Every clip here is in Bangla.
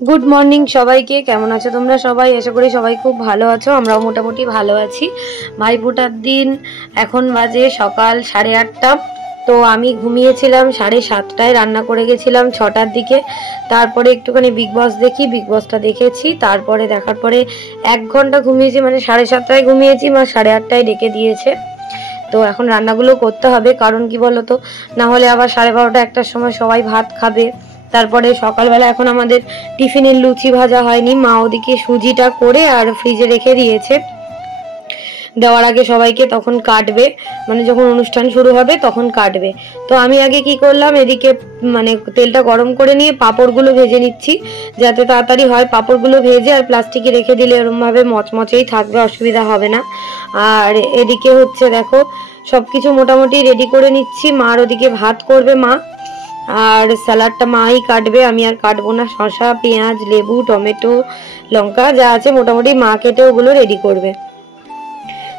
গুড মর্নিং সবাইকে। কেমন আছো তোমরা সবাই? আশা করি সবাই খুব ভালো আছো। আমরাও মোটামুটি ভালো আছি। ভাইফোঁটার দিন, এখন বাজে সকাল 8:30। তো আমি ঘুমিয়েছিলাম 7:30টায়, রান্না করে গেছিলাম 6টার দিকে। তারপরে একটুখানি বিগ বস দেখি, বিগ বসটা দেখেছি। তারপরে দেখার পরে 1 ঘন্টা ঘুমিয়েছি, মানে 7:30টায় ঘুমিয়েছি, মা 8:30টায় ডেকে দিয়েছে। তো এখন রান্নাগুলো করতে হবে, কারণ কি বলতো, না হলে আবার 12:30 1টার সময় সবাই ভাত খাবে। তারপরে সকালবেলা এখন আমাদের টিফিনের লুচি ভাজা হয়নি, মা ওদিকে সুজিটা করে আর ফ্রিজে রেখে দিয়েছে। দেওয়ার আগে সবাইকে তখন কাটবে, মানে যখন অনুষ্ঠান শুরু হবে তখন কাটবে। তো আমি আগে কি করলাম, এদিকে মানে তেলটা গরম করে নিয়ে পাঁপড়গুলো ভেজে নিচ্ছি, যাতে তাড়াতাড়ি হয়। পাঁপড়গুলো ভেজে আর প্লাস্টিকে রেখে দিলে এরমভাবে মচমচেই থাকবে, অসুবিধা হবে না। আর এদিকে হচ্ছে দেখো, সব কিছু মোটামুটি রেডি করে নিচ্ছি। মার ওদিকে ভাত করবে মা, আর স্যালাডটা মাই কাটবে, আমি আর কাটবো না। শসা, পেঁয়াজ, লেবু, টমেটো, লঙ্কা যা আছে মোটামুটি মা কেটে ওগুলো রেডি করবে।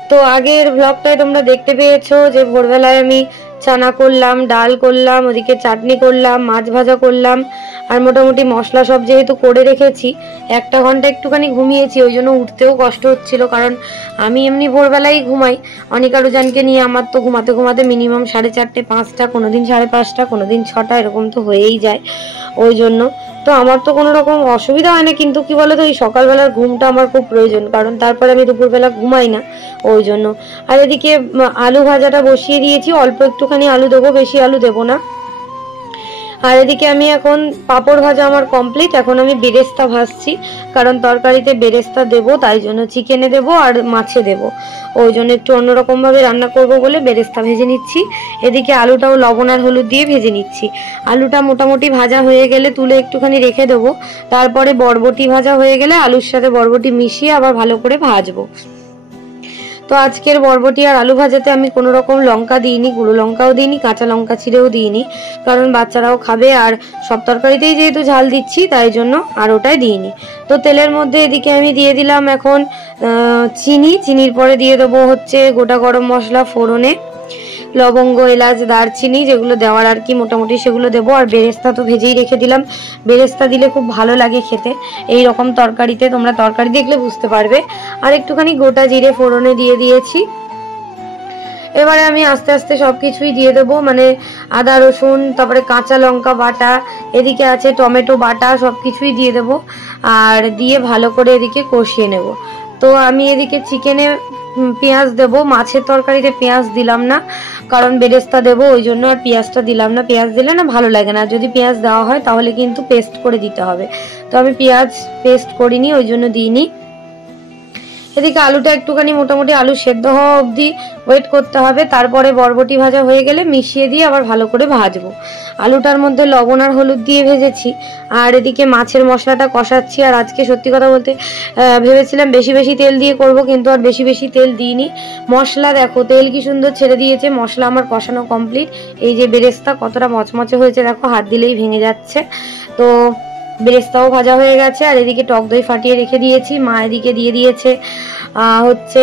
তো আগের ব্লগটায় তোমরা দেখতে পেয়েছো যে ভোরবেলায় আমি চানা করলাম, ডাল করলাম, ওদিকে চাটনি করলাম, মাছ ভাজা করলাম, আর মোটামুটি মশলা সব যেহেতু করে রেখেছি। 1টা ঘন্টা একটুখানি ঘুমিয়েছি, ওই জন্য উঠতেও কষ্ট হচ্ছিল, কারণ আমি এমনি ভোরবেলায় ঘুমাই। অনিকা রুজানকে নিয়ে আমার তো ঘুমাতে ঘুমাতে মিনিমাম 4:30 5টা, কোনোদিন 5:30, কোনোদিন 6টা, এরকম তো হয়েই যায়। ওই জন্য তো আমার তো কোনো রকম অসুবিধা হয় না, কিন্তু কি বলতো, এই সকালবেলার ঘুমটা আমার খুব প্রয়োজন, কারণ তারপরে আমি দুপুরবেলা ঘুমাই না, ওই জন্য। আর এদিকে আলু ভাজাটা বসিয়ে দিয়েছি, অল্প একটুখানি আলু দেবো, বেশি আলু দেবো না। আর এদিকে আমি এখন পাঁপড় ভাজা আমার কমপ্লিট, এখন আমি বেরেস্তা ভাজছি, কারণ তরকারিতে বেরেস্তা দেবো, তাই জন্য চিকেনে দেবো আর মাছে দেবো, ওই জন্য একটু অন্যরকমভাবে রান্না করব বলে বেরেস্তা ভেজে নিচ্ছি। এদিকে আলুটাও লবণ আর হলুদ দিয়ে ভেজে নিচ্ছি। আলুটা মোটামুটি ভাজা হয়ে গেলে তুলে একটুখানি রেখে দেবো। তারপরে বরবটি ভাজা হয়ে গেলে আলুর সাথে বরবটি মিশিয়ে আবার ভালো করে ভাজবো। তো আজকের বরবটি আর আলু ভাজাতে আমি কোনো রকম লঙ্কা দিইনি, গুঁড়ো লঙ্কাও দিইনি, কাঁচা লঙ্কা ছিঁড়েও দিইনি, কারণ বাচ্চারাও খাবে, আর সব তরকারিতেই যেহেতু ঝাল দিচ্ছি তাই জন্য আর ওটাই দিইনি। তো তেলের মধ্যে এদিকে আমি দিয়ে দিলাম এখন চিনির পরে দিয়ে দেবো হচ্ছে গোটা গরম মশলা ফোড়নে, লবঙ্গ, এলাচ, দারচিনি যেগুলো দেওয়ার আর কি মোটামুটি সেগুলো দেবো। আর বেরেস্তা তো ভেজেই রেখে দিলাম, বেরেস্তা দিলে খুব ভালো লাগে খেতে এই রকম তরকারিতে, তোমরা তরকারি দেখলে বুঝতে পারবে। আর একটুখানি গোটা জিরে ফোড়নে দিয়ে দিয়েছি। এবারে আমি আস্তে আস্তে সব কিছুই দিয়ে দেবো, মানে আদা রসুন, তারপরে কাঁচা লঙ্কা বাটা, এদিকে আছে টমেটো বাটা, সব কিছুই দিয়ে দেবো। আর দিয়ে ভালো করে এদিকে কষিয়ে নেব। তো আমি এদিকে চিকেনে পেঁয়াজ দেবো, মাছের তরকারিতে পেঁয়াজ দিলাম না, কারণ বেরেস্তা দেবো ওই জন্য আর পেঁয়াজটা দিলাম না। পেঁয়াজ দিলে না ভালো লাগে না, যদি পেঁয়াজ দেওয়া হয় তাহলে কিন্তু পেস্ট করে দিতে হবে। তো আমি পেঁয়াজ পেস্ট করিনি, ওই জন্য দিইনি। এদিকে আলুটা একটুখানি মোটামুটি আলু সেদ্ধ হওয়া অবধি ওয়েট করতে হবে। তারপরে বরবটি ভাজা হয়ে গেলে মিশিয়ে দিয়ে আবার ভালো করে ভাজবো। আলুটার মধ্যে লবণ আর হলুদ দিয়ে ভেজেছি, আর এদিকে মাছের মশলাটা কষাচ্ছি। আর আজকে সত্যি কথা বলতে ভেবেছিলাম বেশি বেশি তেল দিয়ে করব, কিন্তু আর বেশি বেশি তেল দিইনি। মশলা দেখো তেল কি সুন্দর ছেড়ে দিয়েছে, মশলা আমার কষানো কমপ্লিট। এই যে বেরেস্তা কতটা মচমচে হয়েছে দেখো, হাত দিলেই ভেঙে যাচ্ছে। তো বেরেস্তাও ভাজা হয়ে গেছে, আর এদিকে টক দই ফাটিয়ে রেখে দিয়েছি। মা এদিকে দিয়ে দিয়েছে হচ্ছে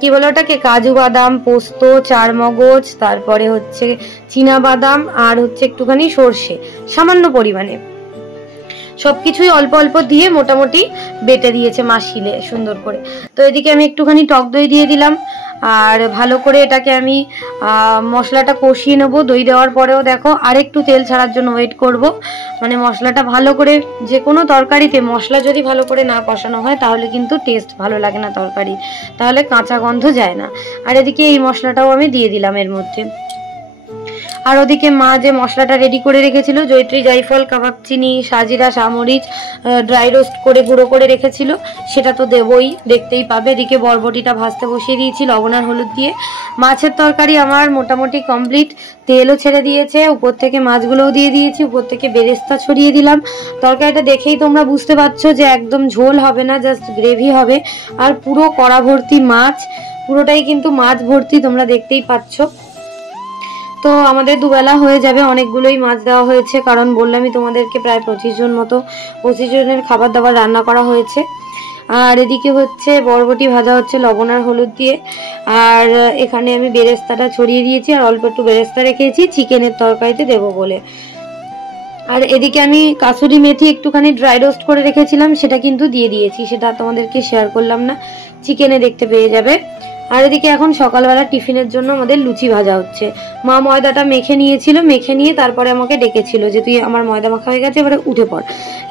কি বলে ওটাকে, কাজু বাদাম, পোস্ত, চারমগজ, তারপরে হচ্ছে চীনা বাদাম, আর হচ্ছে একটুখানি সর্ষে সামান্য পরিমাণে, সবকিছুই অল্প অল্প দিয়ে মোটামুটি বেটে দিয়েছে মা শিলে সুন্দর করে। তো এদিকে আমি একটুখানি টক দই দিয়ে দিলাম, আর ভালো করে এটাকে আমি মশলাটা কষিয়ে নেবো। দই দেওয়ার পরেও দেখো আরেকটু তেল ছাড়ার জন্য ওয়েট করব, মানে মশলাটা ভালো করে, যে কোনো তরকারিতে মশলা যদি ভালো করে না কষানো হয় তাহলে কিন্তু টেস্ট ভালো লাগে না তরকারি, তাহলে কাঁচা গন্ধ যায় না। আর এদিকে এই মশলাটাও আমি দিয়ে দিলাম এর মধ্যে। আর ওদিকে মা যে মশলাটা রেডি করে রেখেছিল, জয়িত্রী, জায়ফল, কাবাব চিনি, সাজিরা, সামরিচ ড্রাই রোস্ট করে গুঁড়ো করে রেখেছিল, সেটা তো দেবই, দেখতেই পাবে। এদিকে বরবটিটা ভাজতে বসিয়ে দিয়েছি লবণ আর হলুদ দিয়ে। মাছের তরকারি আমার মোটামুটি কমপ্লিট, তেলও ছেড়ে দিয়েছে, উপর থেকে মাছগুলোও দিয়ে দিয়েছি, উপর থেকে বেরেস্তা ছড়িয়ে দিলাম। তরকারিটা দেখেই তোমরা বুঝতে পারছো যে একদম ঝোল হবে না, জাস্ট গ্রেভি হবে। আর পুরো কড়া ভর্তি মাছ, পুরোটাই কিন্তু মাছ ভর্তি, তোমরা দেখতেই পাচ্ছ। তো আমাদের দুবেলা হয়ে যাবে, অনেকগুলোই মাছ দেওয়া হয়েছে, কারণ বললামই তোমাদেরকে প্রায় 25 জন মতো, 25 জনের খাবার দাবার রান্না করা হয়েছে। আর এদিকে হচ্ছে বরবটি ভাজা হচ্ছে লবণ আর হলুদ দিয়ে, আর এখানে আমি বেরেস্তাটা ছড়িয়ে দিয়েছি, আর অল্প একটু বেরেস্তা রেখেছি চিকেনের তরকারিতে দেবো বলে। আর এদিকে আমি কাসুরি মেথি একটুখানি ড্রাই রোস্ট করে রেখেছিলাম, সেটা কিন্তু দিয়ে দিয়েছি, সেটা তোমাদেরকে শেয়ার করলাম না, চিকেনে দেখতে পেয়ে যাবে। আর এদিকে এখন সকালবেলা টিফিনের জন্য আমাদের লুচি ভাজা হচ্ছে। মা ময়দাটা মেখে নিয়েছিল, মেখে নিয়ে তারপরে আমাকে ডেকেছিল যে তুই আমার ময়দা মাখা হয়ে গেছে, এবারে উঠে পড়,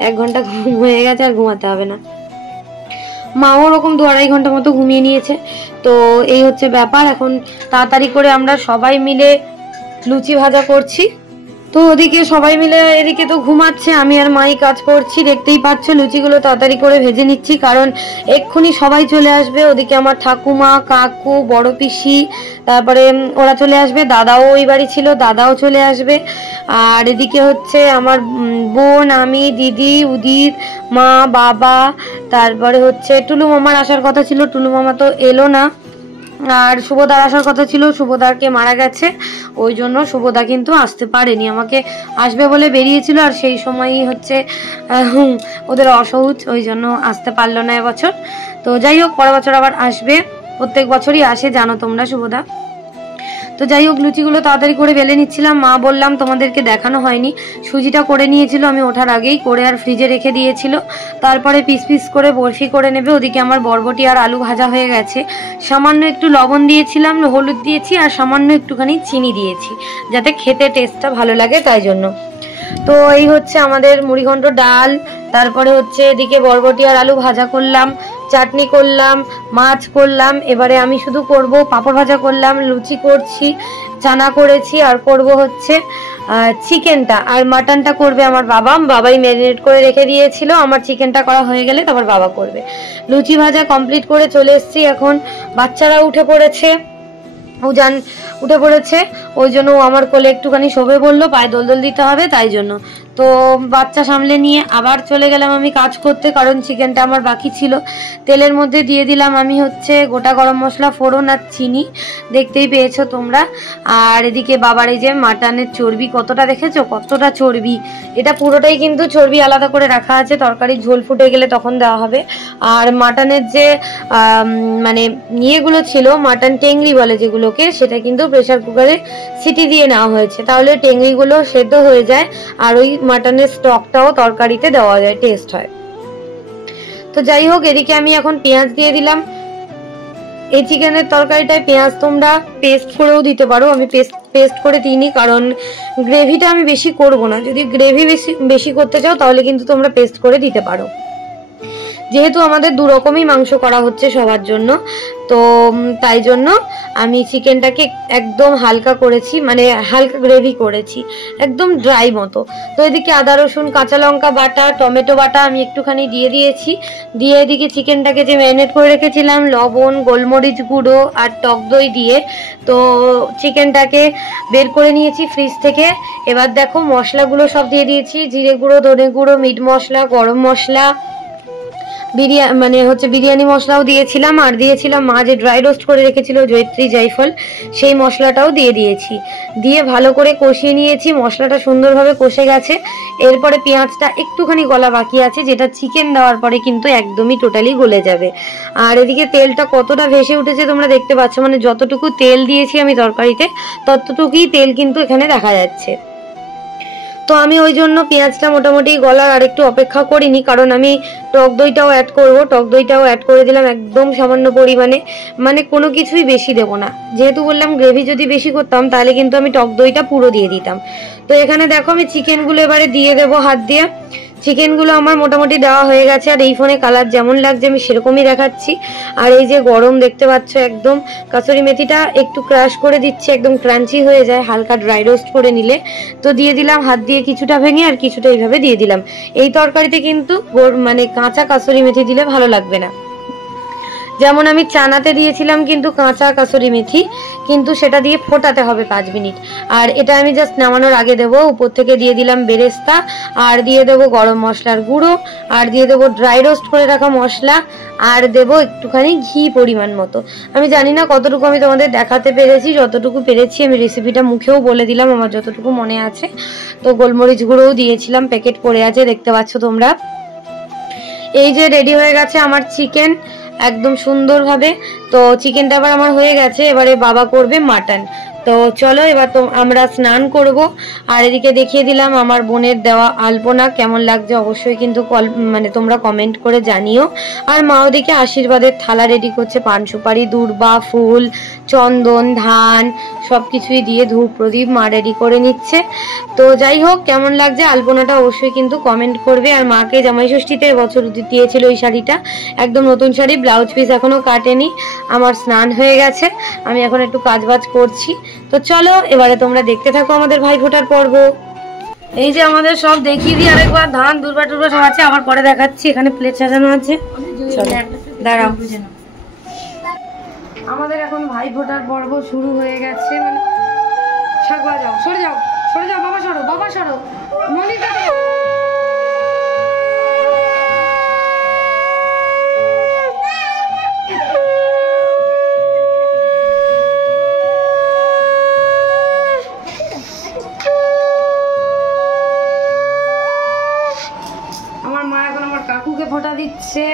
1 ঘন্টা ঘুম হয়ে গেছে আর ঘুমাতে হবে না। মাও ওরকম 2-2.5 ঘন্টা মতো ঘুমিয়ে নিয়েছে। তো এই হচ্ছে ব্যাপার। এখন তাড়াতাড়ি করে আমরা সবাই মিলে লুচি ভাজা করছি। তো ওদিকে সবাই মিলে, এদিকে তো ঘুমাচ্ছে, আমি আর মাই কাজ করছি, দেখতেই পাচ্ছ লুচিগুলো তাড়াতাড়ি করে ভেজে নিচ্ছি, কারণ এক্ষুনি সবাই চলে আসবে। ওদিকে আমার ঠাকুমা, কাকু, বড় পিসি, তারপরে ওরা চলে আসবে, দাদাও ওই বাড়ি ছিল, দাদাও চলে আসবে। আর এদিকে হচ্ছে আমার বোন, আমি, দিদি, উদিত, মা, বাবা, তারপরে হচ্ছে টুলু মামার আসার কথা ছিল, টুলু মামা তো এলো না। আর শুভদার আসার কথা ছিল, শুভদাকে মারা গেছে, ওই জন্য শুভদা কিন্তু আসতে পারেনি, আমাকে আসবে বলে বেরিয়েছিল, আর সেই সময়ই হচ্ছে ওদের অসহজ, ওই জন্য আসতে পারলো না এবছর। তো যাই হোক, পরের বছর আবার আসবে, প্রত্যেক বছরই আসে জানো তোমরা শুভদা। তো যাই হোক, লুচিগুলো তাড়াতাড়ি করে বেলে নিচ্ছিলাম। মা বললাম তোমাদেরকে দেখানো হয়নি, সুজিটা করে নিয়েছিল আমি ওঠার আগেই, করে আর ফ্রিজে রেখে দিয়েছিল, তারপরে পিস পিস করে বরফি করে নেবে। ওদিকে আমার বরবটি আর আলু ভাজা হয়ে গেছে, সামান্য একটু লবণ দিয়েছিলাম, হলুদ দিয়েছি, আর সামান্য একটুখানি চিনি দিয়েছি, যাতে খেতে টেস্টটা ভালো লাগে, তাই জন্য। তো এই হচ্ছে আমাদের মুড়িঘণ্ট ডাল, তারপরে হচ্ছে এদিকে বরবটি আর আলু ভাজা করলাম, চাটনি করলাম, মাছ করলাম, এবারে আমি শুধু করব, পাঁপড় ভাজা করলাম, লুচি করছি, চানা করেছি, আর করব হচ্ছে চিকেনটা, আর মাটনটা করবে আমার বাবাই ম্যারিনেট করে রেখে দিয়েছিল, আমার চিকেনটা করা হয়ে গেলে তারপর বাবা করবে। লুচি ভাজা কমপ্লিট করে চলে এসেছি, এখন বাচ্চারা উঠে পড়েছে, উজান উঠে পড়েছে, ওই জন্য ও আমার কোলে একটুখানি শোবে বললো, পায়ে দোলদোল দিতে হবে, তাই জন্য। তো বাচ্চা সামলে নিয়ে আবার চলে গেলাম আমি কাজ করতে, কারণ চিকেনটা আমার বাকি ছিল। তেলের মধ্যে দিয়ে দিলাম আমি হচ্ছে গোটা গরম মশলা, ফোড়ন আর চিনি, দেখতেই পেয়েছো তোমরা। আর এদিকে বাবার এই যে মাটনের চর্বি, কতটা দেখেছো, কতটা চর্বি, এটা পুরোটাই কিন্তু চর্বি আলাদা করে রাখা আছে, তরকারি ঝোল ফুটে গেলে তখন দেওয়া হবে। আর মাটনের যে মানে ইয়েগুলো ছিল, মাটন টেংরি বলে যেগুলোকে, সেটা কিন্তু প্রেসার কুকারে সিটি দিয়ে নেওয়া হয়েছে, তাহলে টেংরিগুলো সেদ্ধ হয়ে যায়, আর ওই মাটনের স্টকটাও তরকারিতে দেওয়া যায়, টেস্ট হয়। তো যাই হোক, এদিকে আমি এখন পেঁয়াজ দিয়ে দিলাম। এই চিকেনের তরকারিটায় পেঁয়াজ তোমরা পেস্ট করেও দিতে পারো, আমি পেস্ট করে দিইনি, কারণ গ্রেভিটা আমি বেশি করব না, যদি গ্রেভি বেশি করতে চাও তাহলে কিন্তু তোমরা পেস্ট করে দিতে পারো, যেহেতু আমাদের 2 রকমই মাংস করা হচ্ছে সবার জন্য, তো তাই জন্য আমি চিকেনটাকে একদম হালকা করেছি, মানে হালকা গ্রেভি করেছি, একদম ড্রাই মতো। তো এদিকে আদা রসুন কাঁচা লঙ্কা বাটা, টমেটো বাটা আমি একটুখানি দিয়ে দিয়েছি, দিয়ে এদিকে চিকেনটাকে যে ম্যারিনেট করে রেখেছিলাম লবণ, গোলমরিচ গুঁড়ো আর টক দই দিয়ে, তো চিকেনটাকে বের করে নিয়েছি ফ্রিজ থেকে। এবার দেখো মশলাগুলো সব দিয়ে দিয়েছি, জিরে গুঁড়ো, ধনে গুঁড়ো, মিট মশলা, গরম মশলা, বিরিয়ানি মশলাও দিয়েছিলাম, আর দিয়েছিলাম মা যে ড্রাই রোস্ট করে রেখেছিল জয়িত্রী জায়ফল, সেই মশলাটাও দিয়ে দিয়েছি, দিয়ে ভালো করে কষিয়ে নিয়েছি। মশলাটা সুন্দরভাবে কষে গেছে, এরপরে পেঁয়াজটা একটুখানি গলা বাকি আছে, যেটা চিকেন দেওয়ার পরে কিন্তু একদমই টোটালি গলে যাবে। আর এদিকে তেলটা কতটা ভেসে উঠেছে তোমরা দেখতে পাচ্ছ, মানে যতটুকু তেল দিয়েছি আমি তরকারিতে ততটুকুই তেল কিন্তু এখানে দেখা যাচ্ছে। তো আমি ওই জন্য পেঁয়াজটা মোটামুটি গলার আরেকটু অপেক্ষা করিনি, কারণ আমি টক দইটাও অ্যাড করব, টক দইটাও অ্যাড করে দিলাম একদম সামান্য পরিমাণে, মানে কোনো কিছুই বেশি দেবো না, যেহেতু বললাম গ্রেভি যদি বেশি করতাম তাহলে কিন্তু আমি টক দইটা পুরো দিয়ে দিতাম। তো এখানে দেখো আমি চিকেনগুলো এবারে দিয়ে দেবো হাত দিয়ে। চিকেনগুলো আমার মোটামুটি দেওয়া হয়ে গেছে, আর এই ফোনে কালার যেমন লাগছে আমি সেরকমই দেখাচ্ছি। আর এই যে গরম দেখতে পাচ্ছ, একদম কাসুরি মেথিটা একটু ক্রাশ করে দিচ্ছি, একদম ক্রাঞ্চি হয়ে যায় হালকা ড্রাই রোস্ট করে নিলে। তো দিয়ে দিলাম হাত দিয়ে কিছুটা ভেঙে, আর কিছুটা এইভাবে দিয়ে দিলাম। এই তরকারিতে কিন্তু মানে কাঁচা কাসুরি মেথি দিলে ভালো লাগবে না, যেমন আমি চানাতে দিয়েছিলাম কিন্তু কাঁচা কাসুরি মেথি, কিন্তু সেটা দিয়ে ফোটাতে হবে 5 মিনিট। আর এটা আমি জাস্ট নামানোর আগে দেবো, উপর থেকে দিয়ে দিলাম বেরেস্তা, আর দিয়ে দেবো গরম মশলার গুঁড়ো, আর দিয়ে দেবো ড্রাই রোস্ট করে রাখা মশলা, আর দেবো একটুখানি ঘি পরিমাণ মতো। আমি জানি না কতটুকু আমি তোমাদের দেখাতে পেরেছি, যতটুকু পেরেছি আমি রেসিপিটা মুখেও বলে দিলাম আমার যতটুকু মনে আছে। তো গোলমরিচ গুঁড়োও দিয়েছিলাম, প্যাকেট পড়ে আছে দেখতে পাচ্ছ তোমরা। এই যে রেডি হয়ে গেছে আমার চিকেন একদম সুন্দরভাবে। তো চিকেনটা আবার আমার হয়ে গেছে, এবারে বাবা করবে মাটন। তো চলো এবার তো আমরা স্নান করব। আর এদিকে দেখিয়ে দিলাম আমার বোনের দেওয়া আলপনা কেমন লাগছে, অবশ্যই কিন্তু মানে তোমরা কমেন্ট করে জানিও। আর মা ওদিকে আশীর্বাদের থালা রেডি করছে, পান সুপারি, দূর্বা, ফুল, চন্দন, ধান সব কিছুই দিয়ে ধূপ প্রদীপ মা রেডি করে নিচ্ছে। তো যাই হোক, কেমন লাগছে আলপনাটা অবশ্যই কিন্তু কমেন্ট করবে। আর মাকে জামাই ষষ্ঠীতে এবছর দিয়েছিল এই শাড়িটা, একদম নতুন শাড়ি, ব্লাউজ পিস এখনো কাটেনি। আমার স্নান হয়ে গেছে, আমি এখন একটু কাজবাজ করছি। তো চলো এবারে তোমরা দেখতে থাকো আমাদের ভাইফোঁটার পর্ব। এই যে আমাদের সব দেখিয়ে দিই আরেকবার, ধান দুর্বা টুর্বা সব আছে, আবার পরে দেখাচ্ছি। এখানে প্লেট সাজানো আছে, দাঁড়াও। আমাদের এখন ভাইফোঁটার পর্ব শুরু হয়ে গেছে। মানে শাক বাজাও, সরে যাও সরে যাও, বাবা সরো, বাবা সরো, মনিকা কাকুকে ফোঁটা দিচ্ছে,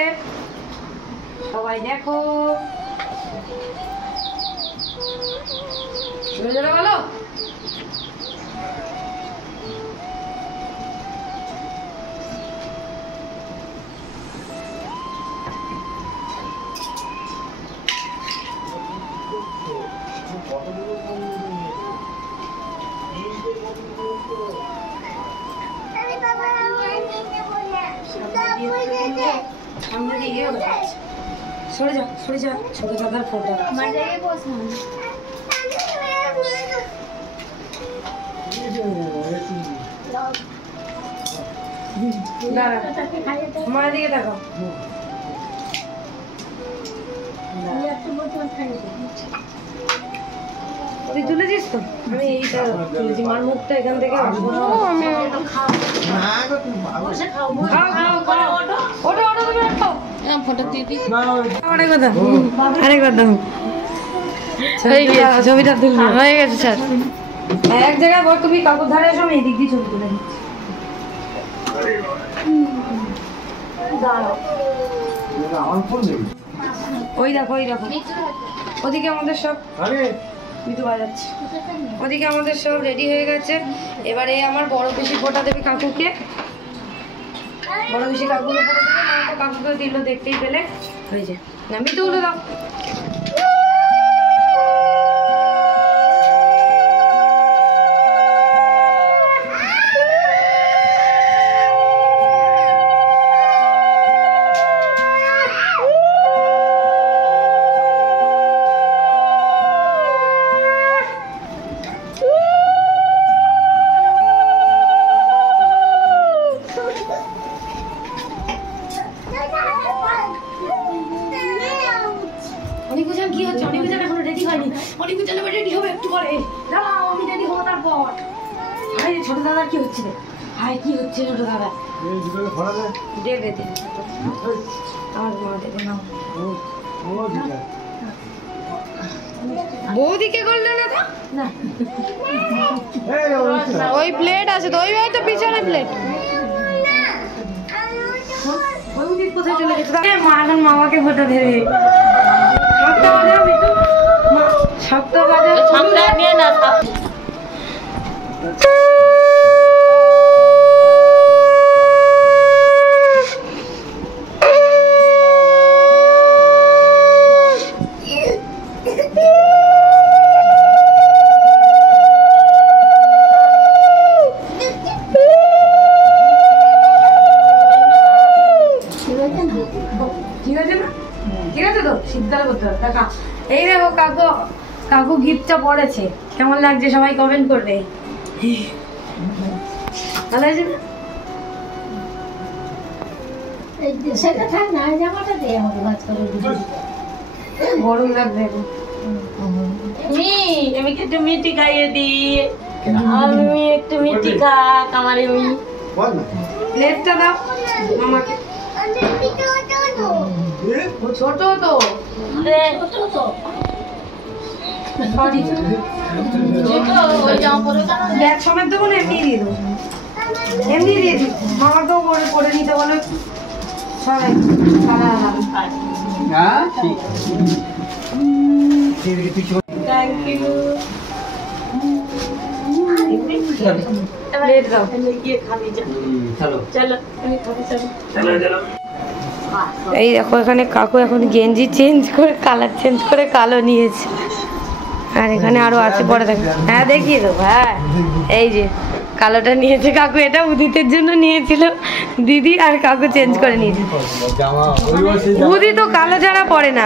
সবাই দেখো। বলো সরে যাও সরে যাও, ছোট দাদার ফোঁটা মায়ের দিকে দেখো। তুই তুলেছিস তো? আমি এইটা তুলেছি, মার মুখটা এখান থেকে আসবো না। ছবিটা তুলবো হয়ে গেছে স্যার। এক জায়গায় বল, তুমি কাকুর ধারে এসো, আমি এদিক দিয়ে ছবি তুলে নিচ্ছি। ওই দেখো ওই দেখো, ওদিকে আমাদের সব বাজাচ্ছে, ওদিকে আমাদের সব রেডি হয়ে গেছে। এবারে আমার বড় পিসি ফোঁটা দেবে কাকুকে, বড় পিসি কাকুকে ফোঁটা দেবে, মা তো কাকুকে দিল, দেখতেই পেলে। হয়ে যায় না, মিতু উঠে দাও। ছোট দাদা কি হচ্ছে রে? হাই কি হচ্ছে ছোট দাদা? দে দে দে, আমার মা দেবে না। বৌদিকে করলে না তো? না, ওই প্লেট আছে তো, ওই হয়তো পিছনে প্লেট। বৌদি কোথায় চলে গেছে? মা এখন মামাকে ফোঁটা দেবে। সবটা বাজাও মিতু, সবটা বাজাও, সবটা নিয়ে না। এই দেখো কাকু, কাকু গিফটটা পড়েছে, কেমন লাগছে সবাই কমেন্ট করবে। ভালো আছে না? গরম লাগবে। আমি একটু মিষ্টি খাইয়ে দিই, আমি একটু মিষ্টি খাক আমার। প্লেটটা দাও মামাকে। ছোট তো ব্যাগ সমেত দেবো না, এমনি দিয়ে দেবো, এমনি দিয়ে দিই। মামাকেও করে নিতে বলো সবাই। Thank you. এই দেখো এখানে কাকু এখন গেঞ্জি চেঞ্জ করে কালার চেঞ্জ করে কালো নিয়েছে, আর এখানে আরো আছে পরে দেখো। হ্যাঁ দেখিয়ে দেবো। হ্যাঁ এই যে কালোটা নিয়েছে কাকু, এটা উদিতের জন্য নিয়েছিল দিদি, আর কাকু চেঞ্জ করে নিয়েছে। উদি তো কালো ছাড়া পরে না,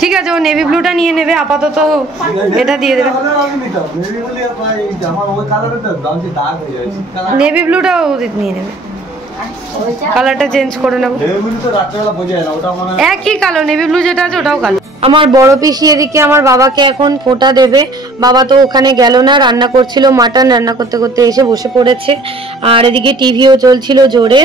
ঠিক আছে ও নেভি ব্লুটা নিয়ে নেবে আপাতত, এটা দিয়ে দেবে। নেভি ব্লুটা উদিত নিয়ে নেবে, কালারটা চেঞ্জ করে নেবো। একই কালো, নেভি ব্লু যেটা আছে ওটাও কালো। আমার বড় পিসি এদিকে আমার বাবাকে এখন ফোঁটা দেবে। বাবা তো ওখানে গেল না, রান্না করছিল মাটন, রান্না করতে করতে এসে বসে পড়েছে। আর এদিকে টিভিও চলছিল জোরে,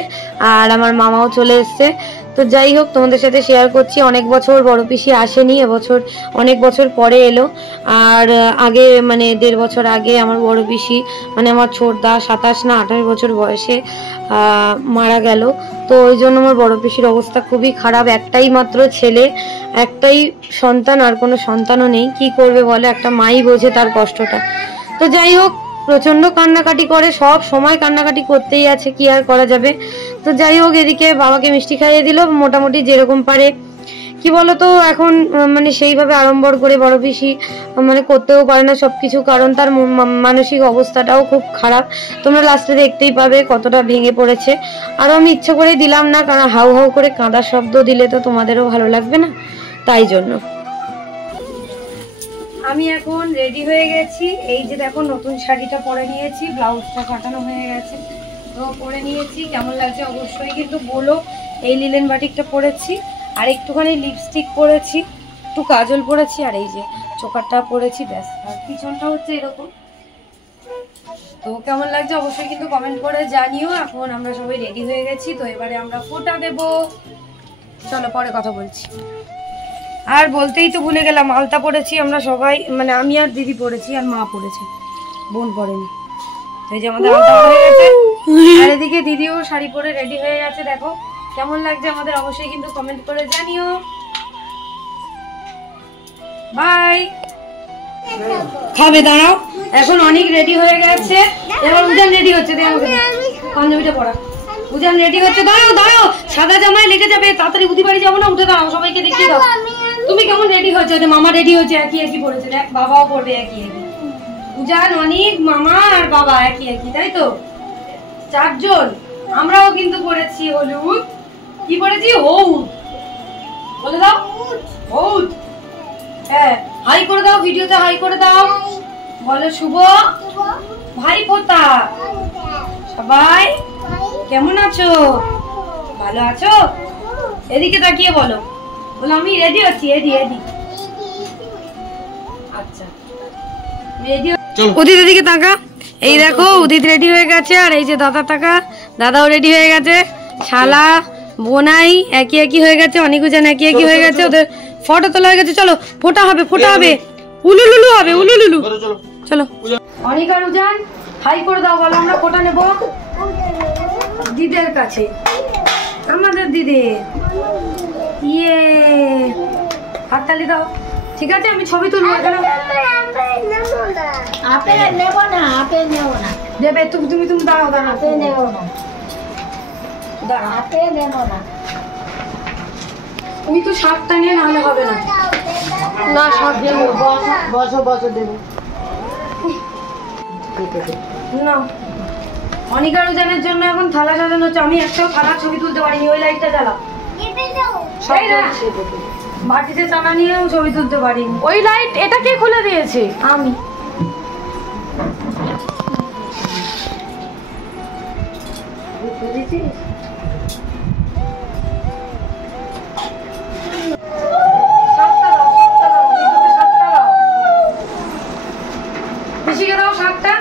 আর আমার মামাও চলে এসছে। তো যাই হোক তোমাদের সাথে শেয়ার করছি, অনেক বছর বড় পিসি আসেনি, এবছর অনেক বছর পরে এলো। আর আগে মানে 1.5 বছর আগে আমার বড় পিসি মানে আমার ছোটদা 27 না 28 বছর বয়সে মারা গেল। তো ওই জন্য আমার বড় পিসির অবস্থা খুবই খারাপ, একটাই মাত্র ছেলে, একটাই সন্তান, আর কোনো সন্তানও নেই। কি করবে বলে, একটা মাই বোঝে তার কষ্টটা। তো যাই হোক প্রচন্ড কান্নাকাটি করে, সব সময় কান্নাকাটি করতেই আছে, কি আর করা যাবে। তো যাই হোক এদিকে বাবাকে মিষ্টি খাইয়ে দিল মোটামুটি যেরকম পারে। কি বলতো এখন মানে সেইভাবে আড়ম্বর করে বড় পিসি মানে করতেও পারে না সবকিছু, কারণ তার মানসিক অবস্থাটাও খুব খারাপ। তোমরা লাস্টে দেখতেই পাবে কতটা ভেঙে পড়েছে। আর আমি ইচ্ছে করে দিলাম না, কারণ হাউ হাউ করে কাঁদার শব্দ দিলে তো তোমাদেরও ভালো লাগবে না, তাই জন্য। আমি এখন রেডি হয়ে গেছি, এই যে দেখো নতুন শাড়িটা পরে নিয়েছি, ব্লাউজটা কাটানো হয়ে গেছে, তো পরে নিয়েছি। কেমন লাগছে অবশ্যই কিন্তু বলো। এই লিলেন বাটিকটা পরেছি, আর একটুখানি লিপস্টিক পরেছি, একটু কাজল পরেছি, আর এই যে চোকারটা পরেছি, ব্যাস। আর পিছনটা হচ্ছে এরকম। তো কেমন লাগছে অবশ্যই কিন্তু কমেন্ট করে জানিও। এখন আমরা সবাই রেডি হয়ে গেছি, তো এবারে আমরা ফোঁটা দেব। চলো পরে কথা বলছি। আর বলতেই তো ভুলে গেলাম, আলতা পরেছি আমরা সবাই, মানে আমি আর দিদি পরেছি, আর মা পরেছে, বোন পরেনি। এই যে আমাদের আলতা হয়ে গেছে, আর এদিকে দিদিও শাড়ি পরে রেডি হয়ে গেছে। দেখো কেমন লাগছে আমাদের অবশ্যই কিন্তু কমেন্ট করে জানিও। বাই। খাবে দাঁড়াও, এখন অনেক রেডি হয়ে গেছে, এবার উজান রেডি হচ্ছে, পাঞ্জাবিটা পরা। উজান রেডি হচ্ছে, দাঁড়াও দাঁড়াও, সাদা জামায় লেগে যাবে, তাড়াতাড়ি উঠি বাড়ি যাবো না, উঠে দাঁড়াও, সবাইকে দেখিয়ে দাও তুমি কেমন রেডি হয়েছে। মামা রেডি হয়েছে, একই একই পড়েছে, দেখ বাবাও পড়বে একই একই। উজান, অনেক, মামা আর বাবা একই একই, তাই তো 4 জন। আমরাও কিন্তু পড়েছি হলুদ। কি পড়েছি? হলুদ। বলে দাও হলুদ। হ্যাঁ হাই করে দাও, ভিডিওতে হাই করে দাও, বলো শুভ ভাই ফোঁটা। সবাই কেমন আছো? ভালো আছো? এদিকে তাকিয়ে বলো, বলো আমি রেডি আছি, এডি এডি। আচ্ছা রেডি। উদিত এদিকে তাকা, এই দেখো উদিত রেডি হয়ে গেছে, আর এই যে দাদা তাকা, দাদাও রেডি হয়ে গেছে, শালা বোনাই একই একই হয়ে গেছে, অনেকজন একই একই হয়ে গেছে, ওদের ফটো তোলা হয়ে গেছে। চলো ফোঁটা হবে, ফোঁটা হবে, উলুলুলু হবে, উলুলুলু। চলো অনিক আর উজান হাই করে দাও, বলো আমরা ফোঁটা নেব দিদের কাছে, আমাদের দিদি। ইয়ে হাততালি দাও। ঠিক আছে আমি ছবি তুলবো। আপেল নেব না, আপেল নেব না, দেবে তুমি তুমি তুমি দাঁড়াও দাঁড়াও, আপেল নেব না, দাঁড়াও, আপেল নেব না। তুমি তো শার্টটা নিয়ে নাহলে হবে না। না শার্ট দেবো, বসো বসো দেবো না। অনিকার উজানের জন্য এখন থালা সাজানো হচ্ছে, আমি একটাও থালা ছবি তুলতে পারিনি, ওই লাইটটা জ্বালাও। বাটিতে চানা নিয়েও ছবি তুলতে পারিনি। ওই লাইট এটা কে খুলে দিয়েছে? আমি। পিসিকে দাও শাকটা।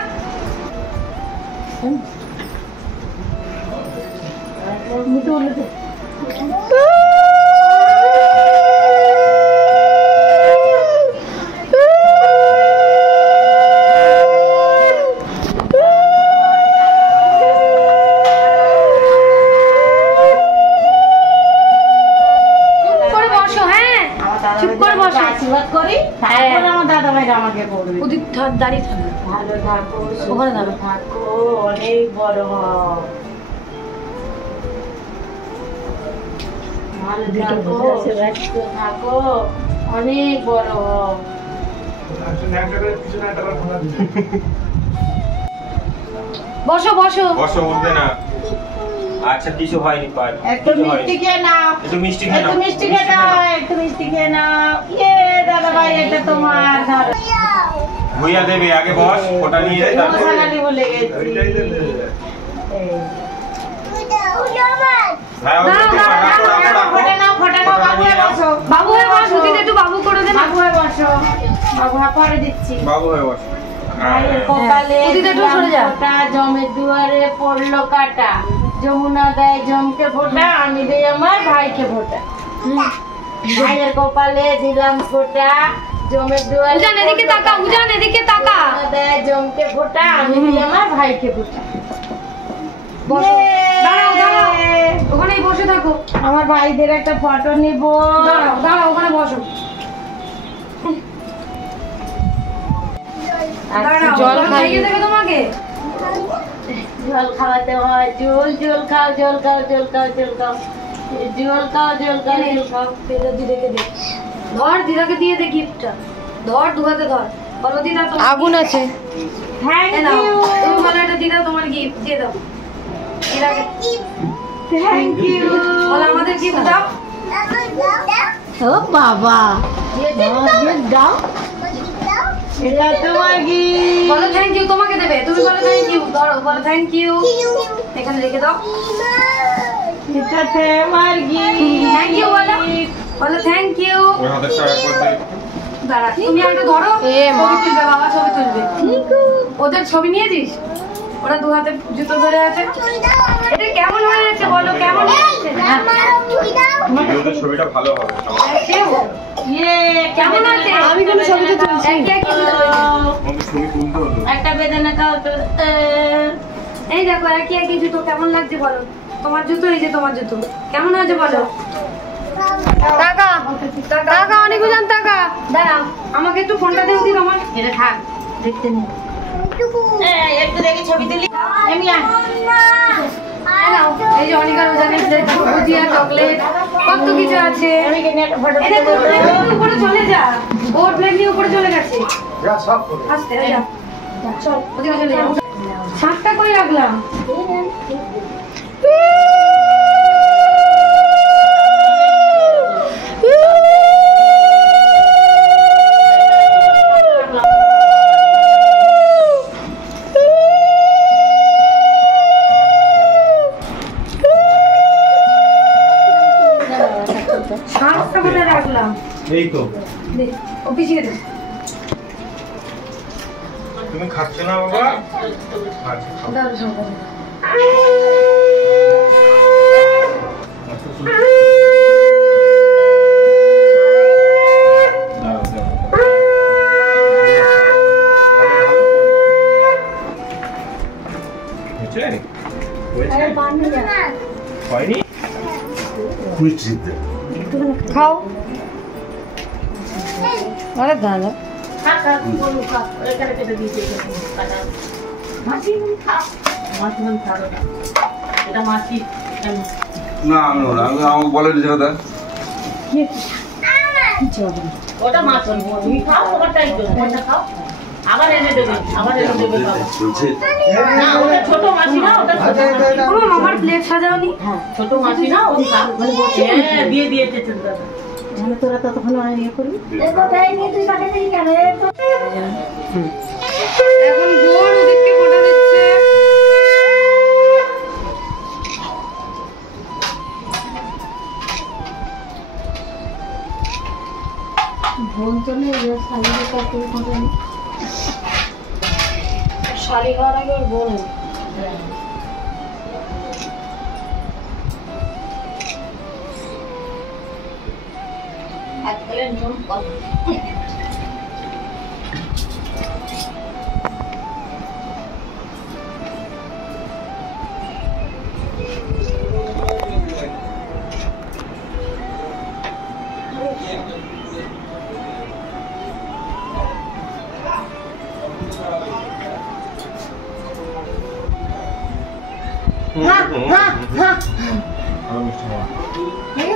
চুপ করে বসো। আশীর্বাদ করি, তারপর আমার দাদা ভাই আমাকে করবে। ওদিক দাঁড়িয়ে থাকবে। ভালো থাকো, ওখানে দাঁড়াও। থাকো, অনেক বড় হও। ভালো থাকো, সুস্থ থাকো, অনেক বড় হও। বসো বসো। বসো, উঠবে না। আচ্ছা, কিছু হয়নি পার। একটু মিষ্টি খেয়ে নাও, একটু মিষ্টি খেয়ে একটু নাও। মিষ্টি খেয়ে নাও, একটু মিষ্টি খেয়ে নাও। দাদা ভাই, এটা তোমার। ধরো। ভুইয়া দেবে, আগে বস, ফোঁটা নিয়ে দে, তারপর মশালালি বলে গেছি। এই। হ্যাঁ, ওকে দাঁড়াও, রাখো, রাখো, রাখো। ফোটা নাও, ফোটা নাও, বাবু হয়ে বসো। বাবু হয়ে বসো, দিদি একটু বাবু করে দে না। বাবু হয়ে বসো, বাবু হয়ে পরে দিচ্ছি। বাবু হয়ে বস। ভাইয়ের কপালে ওদিকে একটু সরে যা। ফোঁটা, জমের দুয়ারে পড়লো কাটা। যমুনা দেয় জমকে ফোঁটা, আমি দেই আমার ভাইকে ফোঁটা। ভাইয়ের কপালে দিলাম ফোঁটা, জমের দুয়ারে উজান এদিকে তাকা, উজান এদিকে তাকা। যমুনা দেয় জমকে ফোঁটা, আমি দেই আমার ভাইকে ফোঁটা। বসো। ইয়ে! দাঁড়াও দাঁড়াও, ওখানেই বসে থাকো। আমার ভাইদের একটা ফটো নিব। দাঁড়াও দাঁড়াও, ওখানে বসো। দাঁড়াও, জল খাইয়ে দেবে তোমাকে। জল খাওয়াতে হয়, জল জল খাও, জল খাও, জল খাও, জল খাও, জল খাও, জল খাও, জল খাও। দিদাকে দে, ধর দিদাকে দিয়ে দে গিফটটা। ধর, দু হাতে ধর। বলো দিদা আগুন আছে। থ্যাংক নাও, ইউ, তুমি বলো এটা দিদা তোমার গিফট দিয়ে দাও। দিদাকে থ্যাংক ইউ। বলো আমাদের গিফট দাও। ও বাবা, দাও, এটা তোমার গিফট। বলো থ্যাংক ইউ, তোমাকে দেবে। তুমি বলো থ্যাংক ইউ। ধরো, বলো থ্যাংক ইউ। এখানে রেখে দাও। এটা তোমার গিফট। থ্যাংক ইউ বলো। বলো থ্যাংক ইউ। ওই হাতেরটা একবার দে। দাঁড়া, তুমি একটা ধরো। ছবি তুলবে, বাবা ছবি তুলবে। ওদের ছবি নিয়েছিস? ওরা দু হাতে জুতো ধরে আছে। এটা কেমন হয়েছে বলো, কেমন হয়েছে? ভিডিওতে ছবিটা ভালো হবে। ইয়ে, কেমন আছে? আমি কোনো ছবি তো তুলছি। একই একই জুতো হয়েছে। আমাকে ছবি তুলতে হতো। একটা বেদানা খাও তো। এই দেখো, একই একই জুতো। কেমন লাগছে বলো? তোমার জুতো, এই যে তোমার জুতো। কেমন হয়েছে বলো? টাকা টাকা অনেক উজান টাকা। দাঁড়াও, আমাকে একটু ফোনটা দেও দি তোমার। এটা থাক, দেখতে নি। একটু দেখি ছবি তুলি। এমিয়া, দাঁড়াও, এই যে অনিকার উজানের প্লেট, ভুজিয়া, চকলেট, কত কিছু আছে। এমিকে নিয়ে একটা ফটো এটা তোর প্লেট নিয়ে উপরে চলে যা। ওর প্লেট নিয়ে উপরে চলে গেছে। আস্তে যা, চল ওদিকে চলে যাও। শাকটা কই রাখলাম? শাকটা কোথায় রাখলাম? এই তো। দে, ও পিছিয়ে দে। তুমি খাচ্ছ না বাবা? আচ্ছা, খাও। দাও শাকটা। দাও, দাও। হয়েছে? হয়েছে? হয়নি? খাও। আরে দাদা, খাও, খাও, বলু, খাও। এখানে কেটে দিয়েছি, এখানে কাটা। মাছি খাও, মাছি খাও না। এটা মাছি। না আমি ওরা আমি আমাকে বলেনি সেটা ওটা মাছ তুমি খাও, তোমারটাই তো, ওটা খাও। আবার এনে দেবে, আবার এনে দেবে বাবা। চলছে না, ওটা ছোট মাছি না, ওটা ছোট মাছি। ও আমার প্লেট সাজাওনি। হ্যাঁ, ছোট মাছি না, ও খা। হ্যাঁ, দিয়ে দিয়েছে তোর দাদা। তাহলে তোরা ততক্ষণ ইয়ে করবি। এখন বোর ওদেরকে ফটো দিচ্ছে। শাড়ি হওয়ার আগে ওর বোন। আজকাল নিয়ম কত।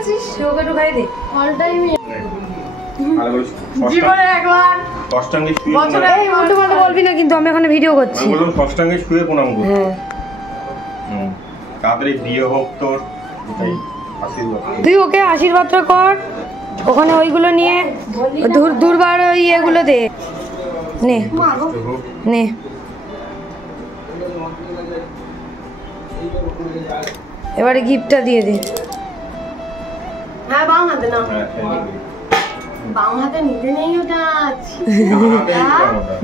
গেছিস ওকে একটু খাই দে। অল টাইম ভালো করে জীবনে একবার ষষ্ঠাঙ্গে শুয়ে বছরে প্রণাম। এই উল্টো পাল্টা বলবি না কিন্তু, আমি এখানে ভিডিও করছি। আমি বললাম ষষ্ঠাঙ্গে শুয়ে প্রণাম করবো। হ্যাঁ তাড়াতাড়ি বিয়ে হোক তোর, এটাই আশীর্বাদ। তুই ওকে আশীর্বাদটা কর, ওখানে ওইগুলো নিয়ে দূরবার ওই এগুলো দে, নে নে। এবারে গিফটটা দিয়ে দে। হ্যাঁ বাম হাতে না, হ্যাঁ, হ্যাঁ। বাম হাতে নিতে নেই ওটা।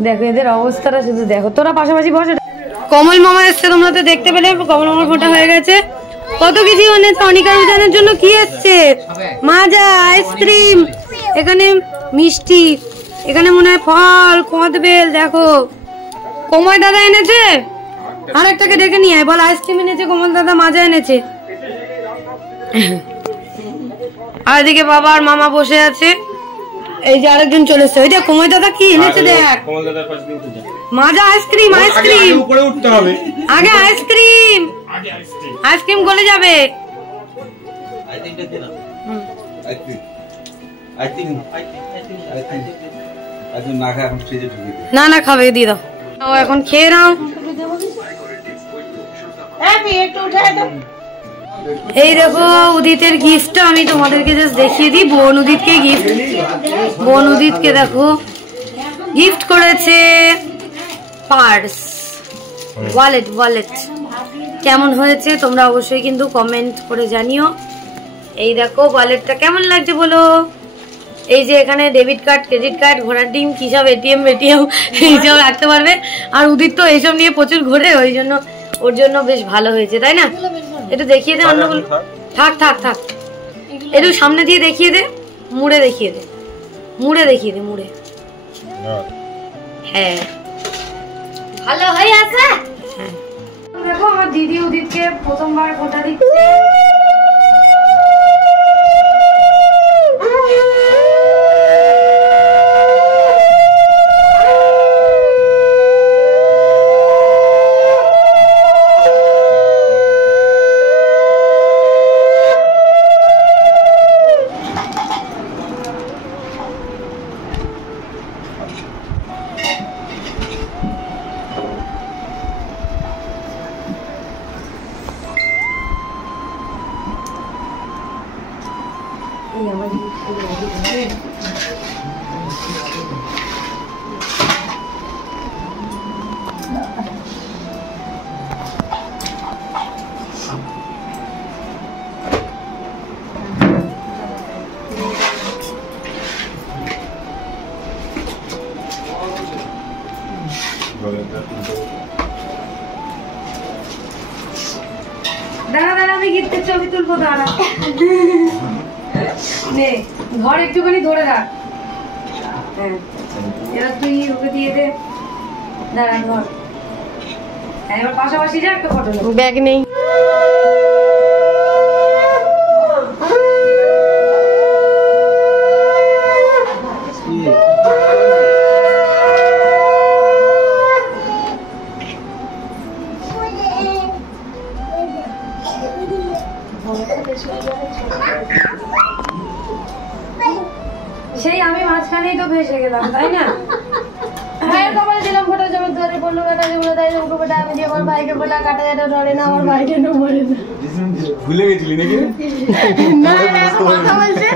দেখো এদের অবস্থাটা শুধু দেখো, তোরা পাশাপাশি বসে। কমল মামা এসছে, তোমরা তো দেখতে পেলে কমল মামার ফোনটা হয়ে গেছে। কত কিছু এনেছে অনিকার উজানের জন্য। কি এসছে? মাজা, আইসক্রিম, এখানে মিষ্টি, এখানে মনে হয় ফল, কদবেল। দেখো কমল দাদা এনেছে, আর একটাকে ডেকে নিয়ে আয়, বল আইসক্রিম এনেছে কমল দাদা, মাজা এনেছে। আর এদিকে বাবা আর মামা বসে আছে। এই যে আরেকজন চলে এসছে, ওই দেখ কমল দাদা কি এনেছে দেখ। কমল দাদার পাশে দিয়ে উঠে যা। মাজা আইসক্রিম, আইসক্রিম উপরে উঠতে হবে। আগে, আইসক্রিম, আইসক্রিম গলে যাবে। না না খাবে, দিয়ে দাও। ও এখন খেয়ে নাও। একটু উঠে দাও। এই দেখো উদিতের গিফটটা আমি তোমাদেরকে জাস্ট দেখিয়ে দিই। বোন উদিতকে গিফট, বোন উদিতকে দেখো গিফট করেছে পার্স, ওয়ালেট। ওয়ালেট কেমন হয়েছে তোমরা অবশ্যই কিন্তু কমেন্ট করে জানিও। এই দেখো ওয়ালেটটা কেমন লাগছে বলো। এই যে এখানে ডেবিট কার্ড, ক্রেডিট কার্ড, ঘোড়ার ডিম, কি সব এটিএম এইসব রাখতে পারবে। আর উদিত তো এইসব নিয়ে প্রচুর ঘোরে, ওই জন্য ওর জন্য বেশ ভালো হয়েছে, তাই না? একটু দেখিয়ে দে অন্যগুলো। থাক থাক থাক, একটু সামনে দিয়ে দেখিয়ে দে, মুড়ে দেখিয়ে দে, মুড়ে দেখিয়ে দে, মুড়ে। হ্যাঁ ভালো হয়ে আছে। হ্যাঁ দেখো আমার দিদি উদিতকে প্রথমবার ফোঁটা দিচ্ছে। দাঁড়া দাঁড়া, আমি গিফটের ছবি তুলবো, দাঁড়া। নে ধর, একটুখানি ধরে রাখ। হ্যাঁ এবার তুই ওকে দিয়ে দে, দাঁড়া ধর। হ্যাঁ এবার পাশাপাশি যা, একটা ফটো ব্যাগ নেই। সেই আমি মাঝখানেই তো ভেসে গেলাম, তাই না? ভাইয়ের কপালে দিলাম ফোটা, যেমন ধরে বললো কাটা যেগুলো তাই মুখে ফোটা, আমি দিয়ে আমার ভাইকে ফোটা, কাটা যেটা ধরে না, আমার ভাইকে নো মরে না। ভুলে গেছিলি নাকি? না কথা বলছে।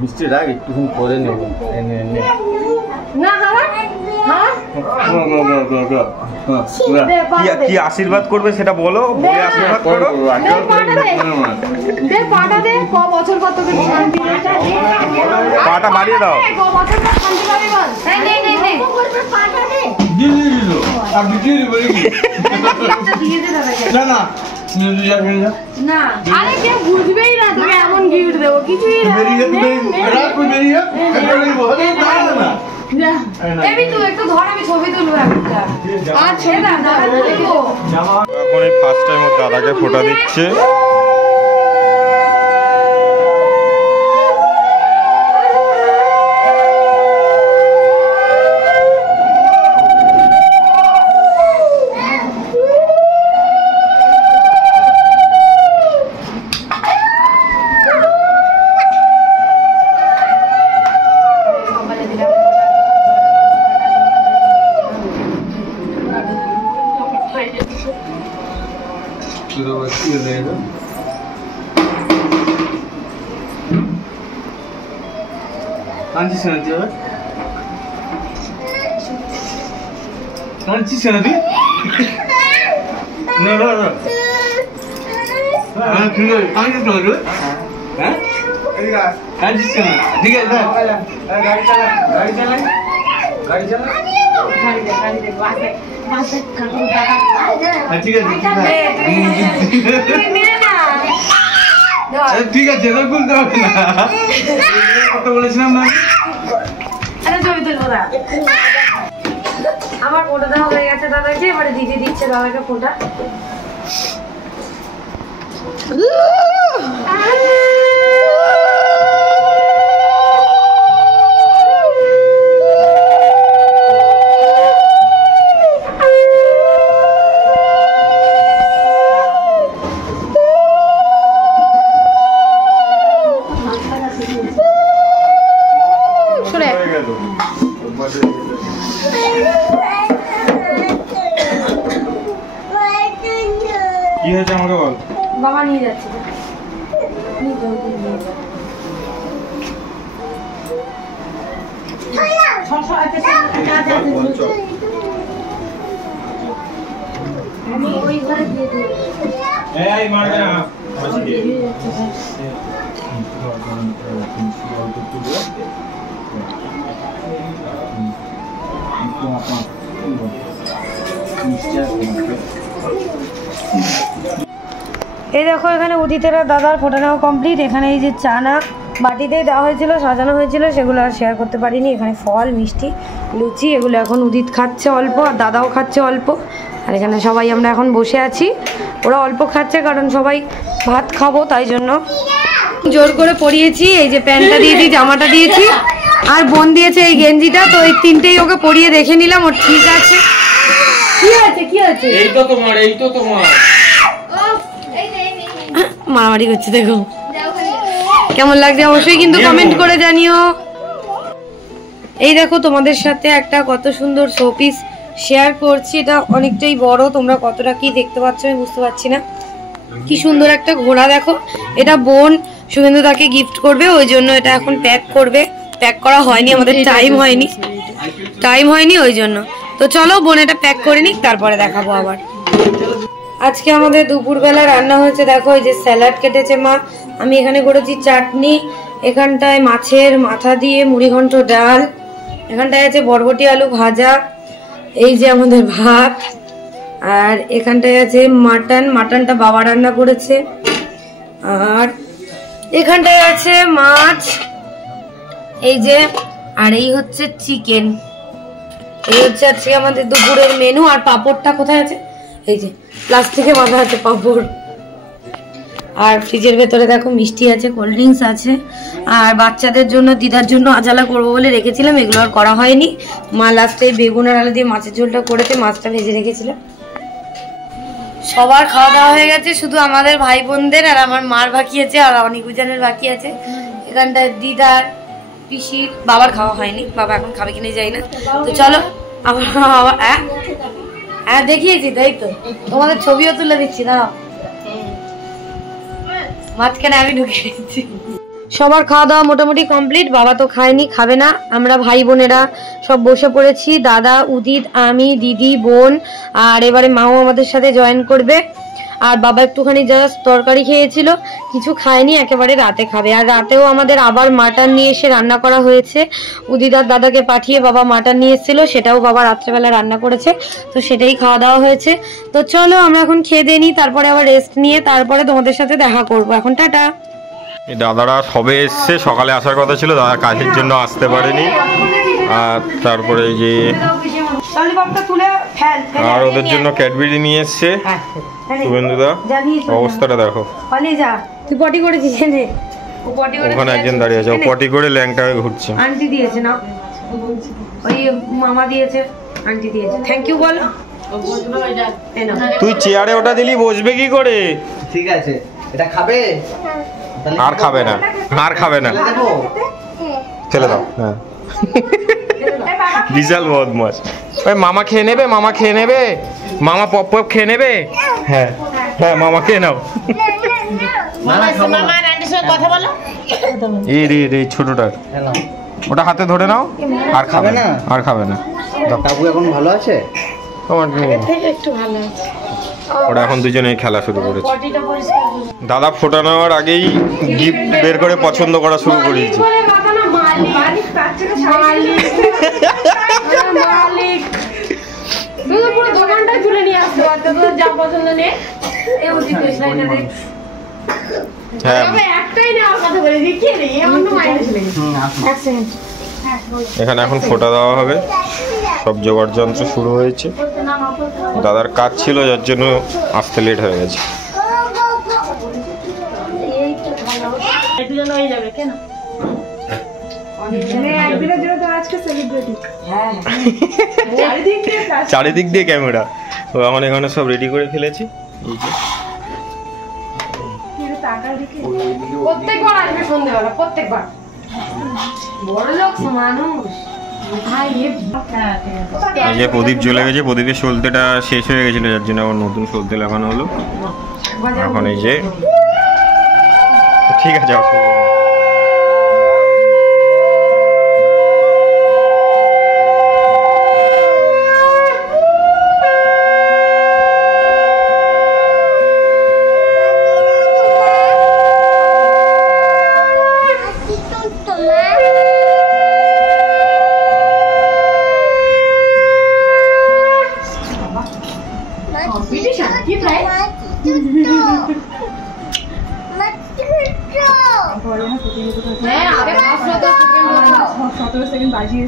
মিষ্টি রাখ, একটুক্ষণ পরে নেবো। না হাওয়া কি আশীর্বাদ করবে সেটা বলো, বলে আশীর্বাদ করো। পাটা দে, ক বছর পর তোকে শান্তি পাটা বাড়িয়ে দাও। ক বছর পর শান্তি পাবি বল। পাটা দে। না আরে কেউ বুঝবেই না তোকে এমন গিফট দেবো, কিছুই না। এবি তুই একটু ধর, আমি ছবি তুলবো একটা। আচ্ছা দাদা তুলবো। এখন এই ফার্স্ট টাইম ওর দাদাকে ফোঁটা দিচ্ছে। ঠিক আছে বলতে হবে না কথা বলেছিলাম না ছবি তুলবো না আমার ফোটা দেওয়া হয়ে গেছে দাদাকে এবারে দিদি দিচ্ছে দাদাকে ফোটা কি হয়েছে আমাকে বল। বাবা নিয়ে যাচ্ছে এই মারবে না এই দেখো এখানে উদিতেরা দাদার ফোটা নেওয়া কমপ্লিট। এখানে এই যে চানা বাটিতেই দেওয়া হয়েছিল, সাজানো হয়েছিল, সেগুলো আর শেয়ার করতে পারিনি। এখানে ফল, মিষ্টি, লুচি, এগুলো এখন উদিত খাচ্ছে অল্প, আর দাদাও খাচ্ছে অল্প। আর এখানে সবাই আমরা এখন বসে আছি। ওরা অল্প খাচ্ছে কারণ সবাই ভাত খাবো, তাই জন্য জোর করে পরিয়েছি। এই যে প্যান্টটা দিয়েছি, জামাটা দিয়েছি, আর বোন দিয়েছে এই গেঞ্জিটা। তো এই তিনটেই ওকে পরিয়ে দেখে নিলাম, ওর ঠিক আছে। কি আছে কি আছে? এই তো তোমার মারামারি করছে, দেখো কেমন লাগছে অবশ্যই কিন্তু কমেন্ট করে জানিও। এই দেখো তোমাদের সাথে একটা কত সুন্দর শোপিস শেয়ার করছি। এটা অনেকটাই বড়, তোমরা কতটা কি দেখতে পাচ্ছ আমি বুঝতে পারছি না। কি সুন্দর একটা ঘোড়া দেখো। এটা বোন শুভেন্দু তাকে গিফট করবে, ওই জন্য এটা এখন প্যাক করবে। প্যাক করা হয়নি, আমাদের টাইম হয়নি ওই জন্য। তো চলো বোন এটা প্যাক করে নিক, তারপরে দেখাবো আবার। আজকে আমাদের দুপুরবেলা রান্না হয়েছে, দেখো এই যে স্যালাড কেটেছে মা, আমি এখানে করেছি চাটনি, এখানটায় মাছের মাথা দিয়ে মুড়িঘণ্ট ডাল, এখানটায় আছে বরবটি আলু ভাজা, এই যে আমাদের ভাত, আর এখানটায় আছে মাটনটা বাবা রান্না করেছে, আর এখানটায় আছে মাছ, এই যে, আর এই হচ্ছে চিকেন। এই হচ্ছে আজকে আমাদের দুপুরের মেনু। আর পাঁপড়টা কোথায় আছে? এই যে প্লাস্টিকে বাঁধা আছে পাঁপড়। আর ফ্রিজের ভেতরে দেখো মিষ্টি আছে, কোল্ড ড্রিঙ্কস আছে, আর বাচ্চাদের জন্য দিদার জন্য আজালা করবো বলে রেখেছিলাম, এগুলো আর করা হয়নি। মা লাস্টে বেগুন আর আলু দিয়ে মাছের ঝোলটা করেছে, মাছটা ভেজে রেখেছিলাম। সবার খাওয়া দাওয়া হয়ে গেছে, শুধু আমাদের ভাই বোনদের আর আমার মার বাকি আছে, আর অনিকুজানের বাকি আছে। এখানটায় দিদার, পিসির, বাবার খাওয়া হয়নি, বাবা এখন খাবে কিনে যাই না। তো চলো আমার হ্যাঁ দেখিয়েছি, তাই তো তোমাদের ছবিও তুলে দিচ্ছি না, মাঝখানে আমি ঢুকে দিচ্ছি। সবার খাওয়া দাওয়া মোটামুটি কমপ্লিট, বাবা তো খায়নি, খাবে না। আমরা ভাই বোনেরা সব বসে পড়েছি, দাদা, উদিত, আমি, দিদি, বোন, আর এবারে মাও আমাদের সাথে জয়েন করবে। আর বাবা একটুখানি জাস্ট তরকারি খেয়েছিল, কিছু খায়নি, একেবারে রাতে খাবে। আর রাতেও আমাদের আবার মাটন নিয়ে এসে রান্না করা হয়েছে। উদিদার দাদাকে পাঠিয়ে বাবা মাটন নিয়ে এসেছিল, সেটাও বাবা রাত্রেবেলা রান্না করেছে, তো সেটাই খাওয়া দাওয়া হয়েছে। তো চলো আমরা এখন খেয়ে দিয়ে নিই, তারপরে আবার রেস্ট নিয়ে তারপরে তোমাদের সাথে দেখা করবো। এখন টাটা। দাদারা সবে এসছে, সকালে আসার কথা ছিল, দাদা কাজের জন্য আসতে পারেনি। আর তারপরে এই যে আর ওদের জন্য ক্যাডবেরি নিয়ে এসছে শুভেন্দুদা, অবস্থাটা দেখো। তুই পটি করেছিস? ওখানে একজন দাঁড়িয়ে আছে, ও পটি করে ল্যাংটা হয়ে ঘুরছে। আন্টি দিয়েছে না, ওই মামা দিয়েছে, আন্টি দিয়েছে। থ্যাংক ইউ বলো। তুই চেয়ারে ওটা দিলি, বসবে কি করে? ঠিক আছে, এটা খাবে? আর খাবে না, আর খাবে না, ফেলে দাও। হ্যাঁ বিশাল বদমাস। মামা খেয়ে নেবে, মামা খেয়ে নেবে, মামা পপ পপ খেয়ে নেবে। হ্যাঁ হ্যাঁ মামাকে নাও। মামা আর আন্টির সঙ্গে কথা বলো। এই রে রে ছোটটা, ওটা হাতে ধরে নাও। আর খাবে না, আর খাবে না। কাকু এখন ভালো আছে? তোমার একটু ভালো আছে। ওরা এখন দুজনেই খেলা শুরু করেছে। পটিটা পরিষ্কার করো। দাদা ফোটা নেওয়ার আগেই গিফট বের করে পছন্দ করা শুরু করে দিয়েছে। মালিক তার থেকে মালিক তুই পুরো দোকানটাই তুলে নিয়ে আসতে পারতো, তোর যা পছন্দ নে। এই ওদিকে কৃষ্ণাইটা দেখ। হ্যাঁ তবে একটাই নেওয়ার কথা বলে দেখি রে, অন্য মাইনাস নেই। এক সেকেন্ড। এখানে এখন ফোটা দেওয়া হবে, সব জোগাড় যন্ত্র শুরু হয়েছে। দাদার কাজ ছিল যার জন্য আসতে লেট হয়ে গেছে। দুজন হয়ে যাবে কেন? চারিদিক দিয়ে ক্যামেরা, ও আমার এখানে সব রেডি করে ফেলেছি। প্রত্যেকবার আসবে সন্ধ্যেবেলা, প্রত্যেকবার। বড় লোক মানুষ। এই যে প্রদীপ জ্বলে গেছে, প্রদীপের সলতেটা শেষ হয়ে গেছিল যার জন্য আবার নতুন সলতে লাগানো হলো। এখন এই যে ঠিক আছে, অসুবিধা নেই। হ্যাঁ, আরে 17 সেকেন্ড বাজিয়ে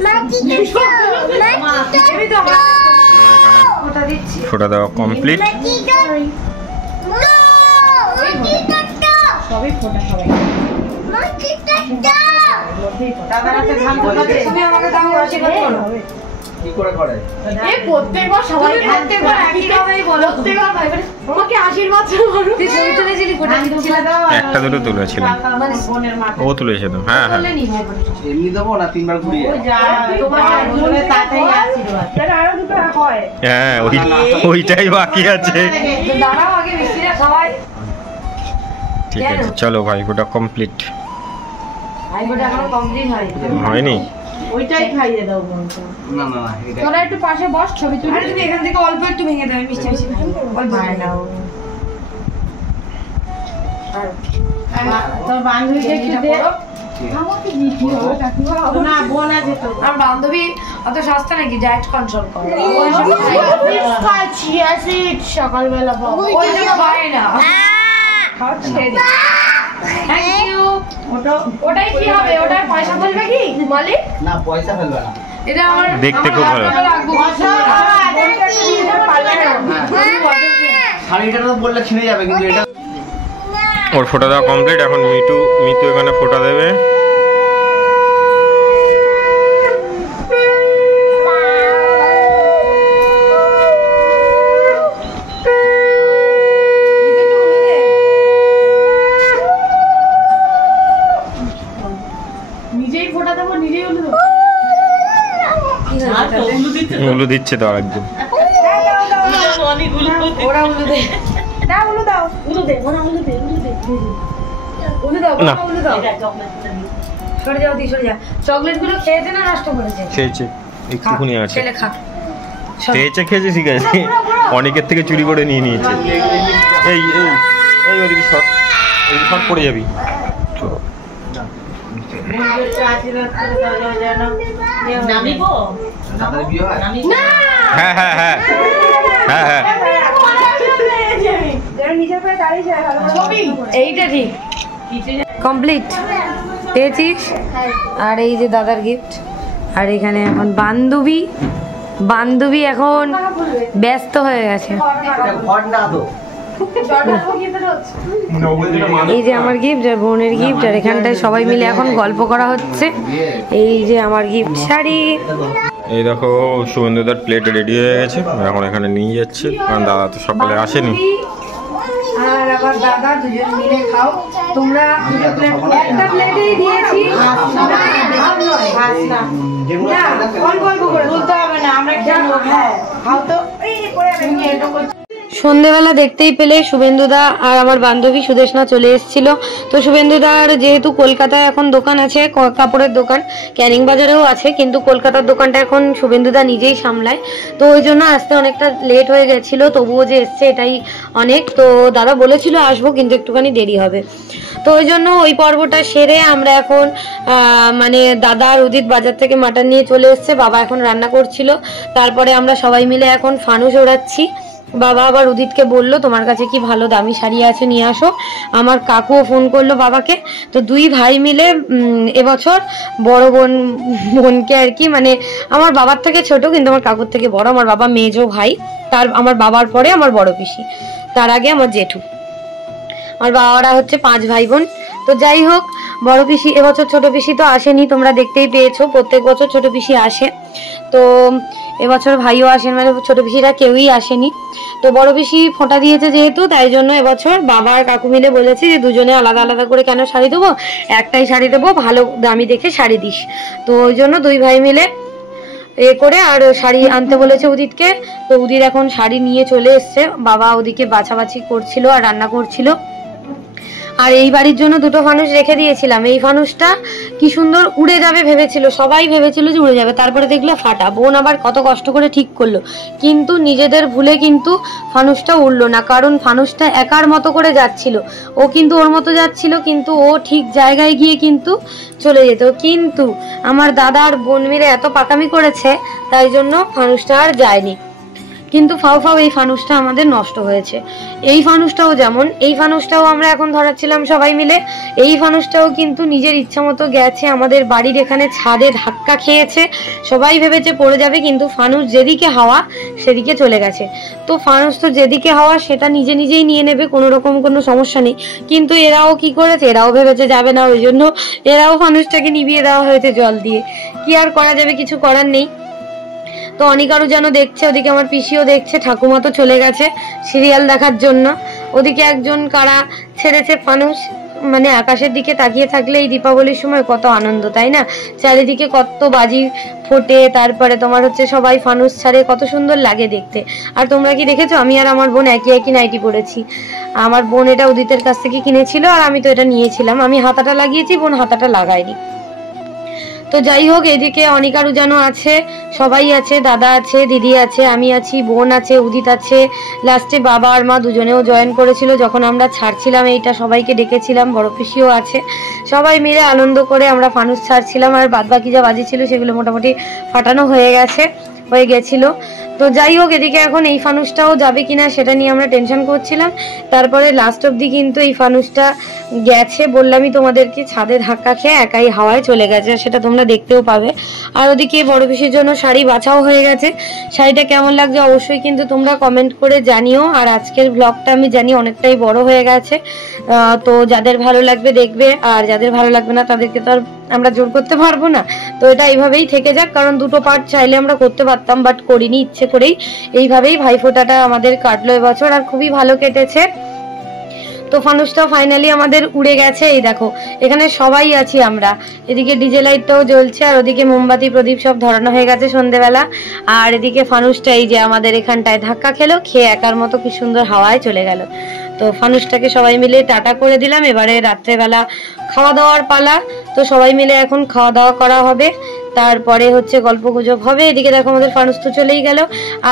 ফোটা দেওয়া কমপ্লিট। সবই ফোটা সবাই। দাদার হাতে ধান ফোটাতে তুমি আমাকে তাও আশীর্বাদ করো। কি করে করে? এই প্রত্যেকবার সবাই প্রত্যেকবার একই কথাই বলো। প্রত্যেকবার ভাই বলে আমাকে আশীর্বাদ করো। তুই ছবি তুলেছিলি কোটা দিচ্ছিলা? একটা দুটো তুলেছিলাম, বোনের মা ও তুলেছে তো। হ্যাঁ হ্যাঁ, তুলেনি ভাই বোনটা। এমনি দেবো না 3 বার ঘুরিয়ে? যা তোমার বোনের তাতেই আশীর্বাদ। আরো দুটো হয়। হ্যাঁ ওইটাই বাকি আছে। দাঁড়াও আগে মিষ্টিটা খাওয়াই। ঠিক আছে চলো, ভাই ফোটা কমপ্লিট। ভাই বোনটা এখনো কমপ্লিট হয়নি। হয়নি? ওইটাই খাইয়ে দাও বোনকে। না না না, এটা তোরা একটু পাশে বস, ছবি তুলে। আরে তুমি এখান থেকে অল্প একটু ভেঙে দাও, মিষ্টি মিষ্টি খাই। অল্প ভেঙে দাও। তোর বান্ধবীকে একটু দে। আমাকে দিতে হবে কাকিমা। না বোন আছে তো। আমার বান্ধবী অত সস্তা নাকি, ডায়েট কন্ট্রোল করে। খাচ্ছি অ্যাসিড সকালবেলা পাবো। ওই জন্য খায় না। খাচ্ছে। Thank you. ওটাই কি হবে? ওটাই পয়সা বলবে কি মালিক? না পয়সা ফেলবে না। এটা আমার দেখতে খুব ভালো। শাড়িটা তো বললে ছিঁড়ে যাবে, কিন্তু এটা ওর ফোটা দেওয়া কমপ্লিট। এখন মিতু এখানে ফোটা দেবে। নিজেই ফোটা দেবো, নিজেই উল্লু দেবো। উলু দিচ্ছে তো আরেকজন। ওরা উলু দে। দাও উল্লু দাও। উলু দে, ওরা উলু দে, উলু দে। উলু দাও, না। উলু দাও। সরে যাও দি, সরে যা। চকলেট গুলো খেয়েছে না নষ্ট করেছে? খেয়েছে, একটুখানি আছে। ছেলে খা। খেয়েছে ঠিক আছে, অনেকের থেকে চুরি করে নিয়ে নিয়েছে। এই এই এই ওদিকে শর্ট, ওদিকে শর্ট পড়ে যাবি। আশীর্বাদ করে দাও যেন নামিবো। দাদার বিয়ে হয়? হ্যাঁ হ্যাঁ হ্যাঁ হ্যাঁ হ্যাঁ, নিজের পায়ে দাঁড়িয়ে যায় ছবি। এইটা ঠিক কমপ্লিট পেয়েছিস। আর এই যে দাদার গিফট। আর এখানে এখন বান্ধবী এখন ব্যস্ত হয়ে গেছে। ঘর না তো। এই যে আমার গিফট আর বোনের গিফট, আর এখানটায় সবাই মিলে এখন গল্প করা হচ্ছে। এই যে আমার গিফট শাড়ি। এই দেখো শুভেন্দুদার প্লেট রেডি হয়ে গেছে, এখন এখানে নিয়ে যাচ্ছে, কারণ দাদা তো সকালে আসেনি। আর আমার দাদা দুজন মিলে খাও। তোমরা একটা প্লেটেই দিয়েছি। যেগুলো অল্প অল্প করে তুলতে হবে না, আমরা খেয়ে নেবো। হ্যাঁ খাও তো। সন্ধেবেলা দেখতেই পেলে শুভেন্দুদা আর আমার বান্ধবী সুদেশনা চলে এসেছিল। তো শুভেন্দুদার যেহেতু কলকাতায় এখন দোকান আছে, কাপড়ের দোকান, ক্যানিং বাজারেও আছে, কিন্তু কলকাতার দোকানটা এখন শুভেন্দুদা নিজেই সামলায়। তো ওই জন্য আসতে অনেকটা লেট হয়ে গেছিল, তবুও যে এসছে এটাই অনেক। তো দাদা বলেছিল আসবো, কিন্তু একটুখানি দেরি হবে। তো ওই জন্য ওই পর্বটা সেরে আমরা এখন মানে দাদা আর উদিত বাজার থেকে মাটন নিয়ে চলে এসছে, বাবা এখন রান্না করছিল। তারপরে আমরা সবাই মিলে এখন ফানুস ওড়াচ্ছি। বাবা আবার উদিতকে বললো তোমার কাছে কি ভালো দামি শাড়ি আছে নিয়ে আসো। আমার কাকুও ফোন করলো বাবাকে। তো দুই ভাই মিলে এবছর বড় বোনকে আর কি, মানে আমার বাবার থেকে ছোট কিন্তু আমার কাকুর থেকে বড়, আমার বাবা মেজো ভাই, তার আমার বাবার পরে আমার বড় পিসি, তার আগে আমার জেঠু। আমার বাবারা হচ্ছে 5 ভাই বোন। তো যাই হোক, বড় পিসি এবছর, ছোট পিসি তো আসেনি, তোমরা দেখতেই পেয়েছো প্রত্যেক বছর ছোট পিসি আসে। তো এবছর ভাইও আসেন, মানে ছোট পিসিরা কেউই আসেনি। তো বড় পিসি ফোঁটা দিয়েছে যেহেতু, তাই জন্য এবছর বাবা আর কাকু মিলে বলেছি যে দুজনে আলাদা আলাদা করে কেন শাড়ি দেবো, একটাই শাড়ি দেবো, ভালো দামি দেখে শাড়ি দিস। তো ওই জন্য দুই ভাই মিলে করে আর শাড়ি আনতে বলেছে উদিতকে। তো উদিত এখন শাড়ি নিয়ে চলে এসছে, বাবা ওদিকে বাছাবাছি করছিল আর রান্না করছিল। আর এই বাড়ির জন্য 2টো ফানুস রেখে দিয়েছিলাম। এই ফানুসটা কি সুন্দর উড়ে যাবে ভেবেছিল, সবাই ভেবেছিল যে উড়ে যাবে, তারপরে দেখলে ফাটা। বোন আবার কত কষ্ট করে ঠিক করলো, কিন্তু নিজেদের ভুলে কিন্তু ফানুসটা উড়লো না, কারণ ফানুসটা একার মতো করে যাচ্ছিল। ও কিন্তু ওর মতো যাচ্ছিল, কিন্তু ও ঠিক জায়গায় গিয়ে কিন্তু চলে যেত। কিন্তু আমার দাদা আর বোন মিলে এত পাকামি করেছে, তাই জন্য ফানুসটা আর যায়নি। কিন্তু ফাও এই ফানুসটা আমাদের নষ্ট হয়েছে। এই ফানুসটাও যেমন, এই ফানুসটাও আমরা এখন ধরাচ্ছিলাম সবাই মিলে। এই ফানুসটাও কিন্তু নিজের ইচ্ছা মতো গেছে, আমাদের বাড়ির এখানে ছাদে ধাক্কা খেয়েছে। সবাই ভেবেছে পড়ে যাবে, কিন্তু ফানুস যেদিকে হাওয়া সেদিকে চলে গেছে। তো ফানুস তো যেদিকে হাওয়া সেটা নিজেই নিয়ে নেবে, কোনো রকম কোনো সমস্যা নেই। কিন্তু এরাও কি করেছে, এরাও ভেবেছে যাবে না, ওই জন্য এরাও ফানুসটাকে নিভিয়ে দেওয়া হয়েছে জল দিয়ে। কি আর করা যাবে, কিছু করার নেই। তো অনিকারও যেন দেখছে, ওদিকে আমার পিসিও দেখছে, ঠাকুমা তো চলে গেছে সিরিয়াল দেখার জন্য। ওদিকে একজন কারা ছেড়েছে ফানুস, মানে আকাশের দিকে তাকিয়ে থাকলে এই দীপাবলির সময় কত আনন্দ, তাই না? চারিদিকে কত বাজি ফোটে, তারপরে তোমার হচ্ছে সবাই ফানুস ছাড়ে, কত সুন্দর লাগে দেখতে। আর তোমরা কি দেখেছো, আমি আর আমার বোন একই নাইটি পরেছি। আমার বোন এটা উদিতের কাছ থেকে কিনেছিল, আর আমি তো এটা নিয়েছিলাম। আমি হাতাটা লাগিয়েছি, বোন হাতাটা লাগায়নি। তো যাই হোক, এদিকে অনিকারু যেন আছে, সবাই আছে, দাদা আছে, দিদি আছে, আমি আছি, বোন আছে, উদিত আছে, লাস্টে বাবা আর মা দুজনেও জয়েন করেছিল যখন আমরা ছাড়ছিলাম। এইটা সবাইকে ডেকেছিলাম, বড় পিসিও আছে। সবাই মিলে আনন্দ করে আমরা ফানুস ছাড়ছিলাম, আর বাদবাকি যা বাজি ছিল সেগুলো মোটামুটি ফাটানো হয়ে গেছিল। তো যাই হোক, এদিকে এখন এই ফানুসটাও যাবে কিনা সেটা নিয়ে আমরা টেনশন করছিলাম। তারপরে লাস্ট অবধি কিন্তু এই ফানুসটা গেছে, বললামই তোমাদেরকে, ছাদে ধাক্কা খেয়ে একাই হাওয়ায় চলে গেছে, সেটা তোমরা দেখতেও পাবে। আর ওদিকে বড় পিসির জন্য শাড়ি বাছাও হয়ে গেছে। শাড়িটা কেমন লাগছে অবশ্যই কিন্তু তোমরা কমেন্ট করে জানিও। আর আজকের ব্লগটা আমি জানি অনেকটাই বড় হয়ে গেছে, তো যাদের ভালো লাগবে দেখবে, আর যাদের ভালো লাগবে না তাদেরকে তো আর আমরা জোর করতে পারবো না। তো এটা এইভাবেই থেকে যাক, কারণ 2টো পার্ট চাইলে আমরা করতে পারতাম, বাট করিনি ইচ্ছে করেই। এইভাবেই ভাইফোঁটাটা আমাদের কাটলো এবছর, আর খুবই ভালো কেটেছে। তো ফানুসটা ফাইনালি আমাদের উড়ে গেছে। এই দেখো, এখানে সবাই আছি আমরা, এদিকে ডিজে লাইটটাও জ্বলছে, আর ওদিকে মোমবাতি প্রদীপ সব ধরানো হয়ে গেছে সন্ধেবেলা। আর এদিকে ফানুসটা এই যে আমাদের এখানটায় ধাক্কা খেয়ে একার মতো কি সুন্দর হাওয়ায় চলে গেল। তো ফানুসটাকে সবাই মিলে টাটা করে দিলাম। এবারে রাত্রেবেলা খাওয়া দাওয়ার পালা। তো সবাই মিলে এখন খাওয়া দাওয়া করা হবে, তারপরে হচ্ছে গল্প গুজব হবে। এদিকে দেখো আমাদের ফানুস তো চলেই গেল।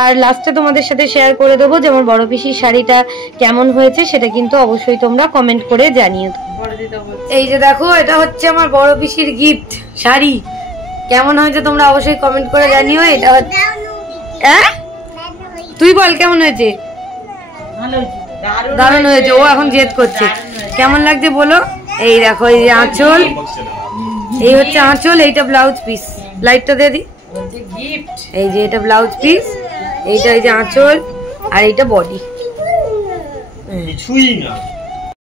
আর লাস্টে তোমাদের সাথে শেয়ার করে দেবো যে আমার বড় পিসির শাড়িটা কেমন হয়েছে, সেটা কিন্তু অবশ্যই তোমরা কমেন্ট করে জানিও। এই যে দেখো, এটা হচ্ছে আমার বড় পিসির গিফট শাড়ি, কেমন হয়েছে তোমরা অবশ্যই কমেন্ট করে জানিও। এটা হচ্ছে, তুই বল কেমন হয়েছে? দারুণ হয়েছে। ও এখন জেদ করছে কেমন লাগছে বলো। এই দেখো, এই যে আঁচল, এই হচ্ছে আঁচল, এইটা ব্লাউজ পিস, লাইটটা দিয়ে দি। এই যে এটা ব্লাউজ পিস, এইটা এই যে আঁচল, আর এইটা বডি। কিছুই না।